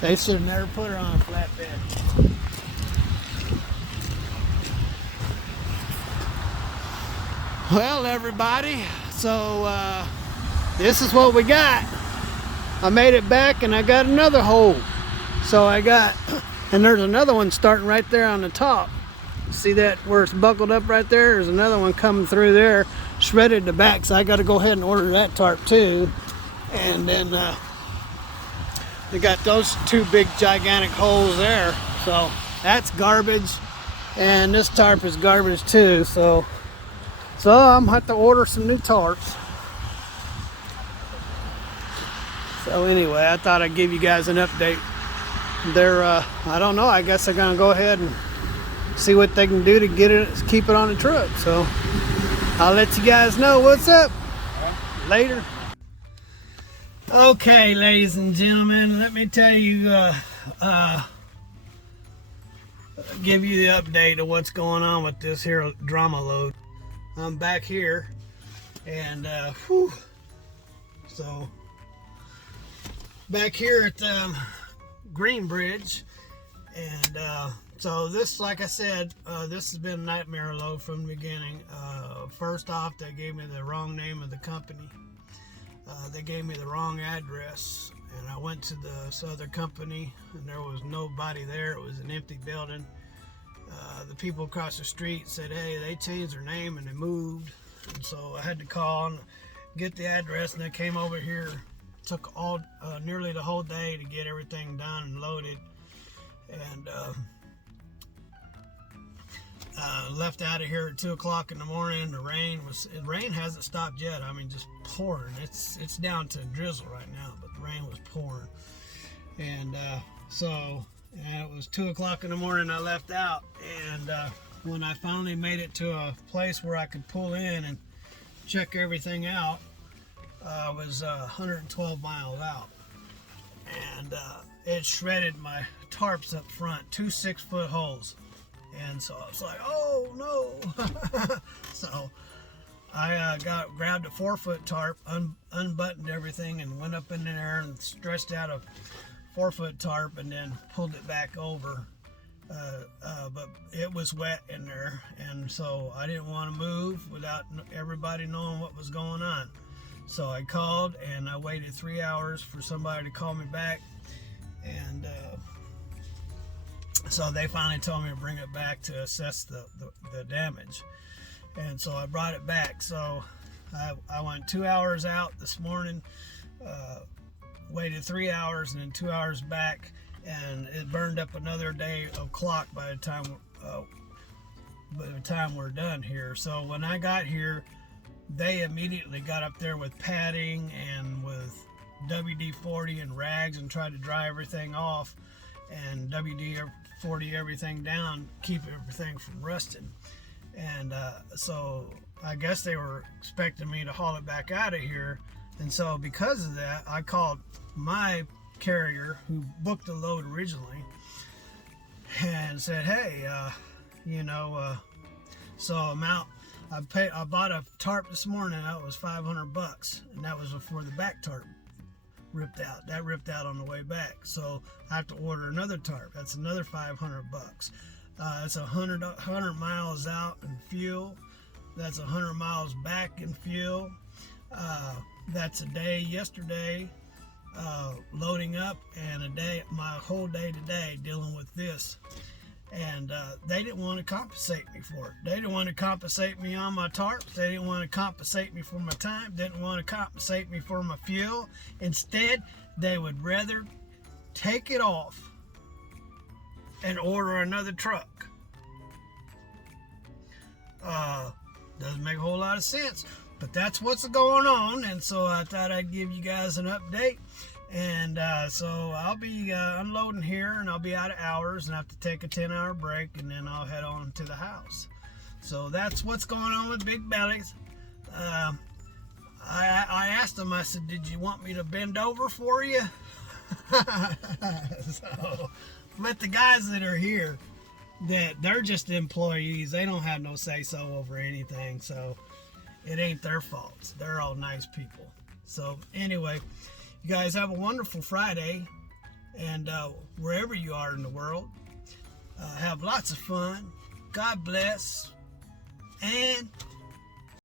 They should have never put her on a flatbed. Well, everybody, so this is what we got. I made it back and I got another hole. So I got, and there's another one starting right there on the top. See that where it's buckled up right there? There's another one coming through there, shredded the back. So I got to go ahead and order that tarp too. And then they got those two big gigantic holes there. So that's garbage. And this tarp is garbage too. So I'm gonna have to order some new tarps. So anyway, I thought I'd give you guys an update. They're, I don't know, I guess they're gonna go ahead and see what they can do to get it, keep it on the truck. So I'll let you guys know what's up later. Okay, ladies and gentlemen, let me tell you, give you the update of what's going on with this here drama load. I'm back here, and so back here at Green Bridge, and so this, like I said, this has been a nightmare load from the beginning. First off, they gave me the wrong name of the company. They gave me the wrong address, and I went to this other company, and there was nobody there. It was an empty building. The people across the street said, hey, they changed their name and they moved. And so I had to call and get the address, and they came over here. Took all nearly the whole day to get everything done and loaded, and left out of here at 2 o'clock in the morning. The rain hasn't stopped yet. I mean, just pouring. It's down to drizzle right now, but the rain was pouring. And so it was 2 o'clock in the morning. I left out, and when I finally made it to a place where I could pull in and check everything out, I was 112 miles out, and it shredded my tarps up front, 2 6-foot holes. And so I was like, oh no. So I grabbed a 4-foot tarp, unbuttoned everything, and went up in there and stretched out a 4-foot tarp, and then pulled it back over. But it was wet in there, and so I didn't want to move without everybody knowing what was going on. So I called, and I waited 3 hours for somebody to call me back, and so they finally told me to bring it back to assess the damage. And so I brought it back. So I went 2 hours out this morning, waited 3 hours, and then 2 hours back, and it burned up another day of clock by the time we're done here. So when I got here, they immediately got up there with padding and with WD-40 and rags and tried to dry everything off and WD-40 everything down, keep everything from rusting. And so I guess they were expecting me to haul it back out of here. And so because of that, I called my carrier who booked the load originally and said, hey, so I'm out. I bought a tarp this morning. That was $500, and that was before the back tarp ripped out. That ripped out on the way back, so I have to order another tarp. That's another $500. That's 100 miles out in fuel. That's 100 miles back in fuel. That's a day yesterday loading up, and my whole day today dealing with this. And they didn't want to compensate me for it. They didn't want to compensate me on my tarps. They didn't want to compensate me for my time. Didn't want to compensate me for my fuel. Instead, they would rather take it off and order another truck. Doesn't make a whole lot of sense, but that's what's going on. And so I thought I'd give you guys an update. And so I'll be unloading here, and I'll be out of hours, and I have to take a 10-hour break, and then I'll head on to the house. So that's what's going on with Big Bellies. I asked them, I said, did you want me to bend over for you? But the guys that are here, they're just employees. They don't have no say-so over anything, so it ain't their fault. They're all nice people. So anyway, you guys have a wonderful Friday, And wherever you are in the world, have lots of fun. God bless. And